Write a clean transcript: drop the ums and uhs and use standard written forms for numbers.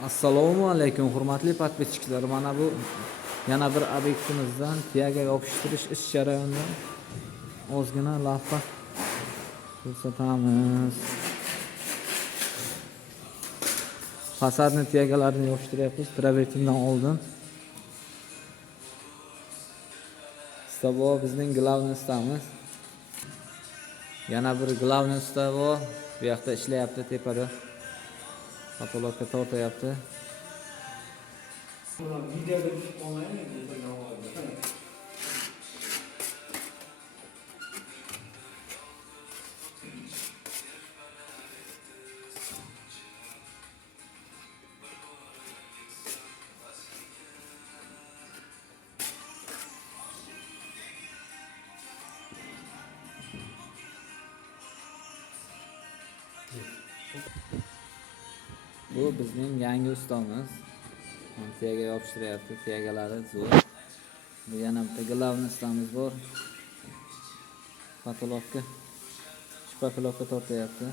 Assalomu alaykum hurmatli podpischilar. Mana bu yana bir obyektimizdan tuyaga yopishtirish ish jarayonida ozgina lavha ko'rsatamiz. Fasadni tuyagalarni yopishtiryapmiz travertindan oldin. Bu bizning glavniy ustamiz. Yana bir glavniy usta bu yoqda ishlayapti tepada. Patologga tortayapti. Bu bizning yangi ustamiz. Tuyaga yopishtiryapti, tuyagalari zo'r. Bu yana bitta glavniy ustamiz bor. Patologga tortayapti.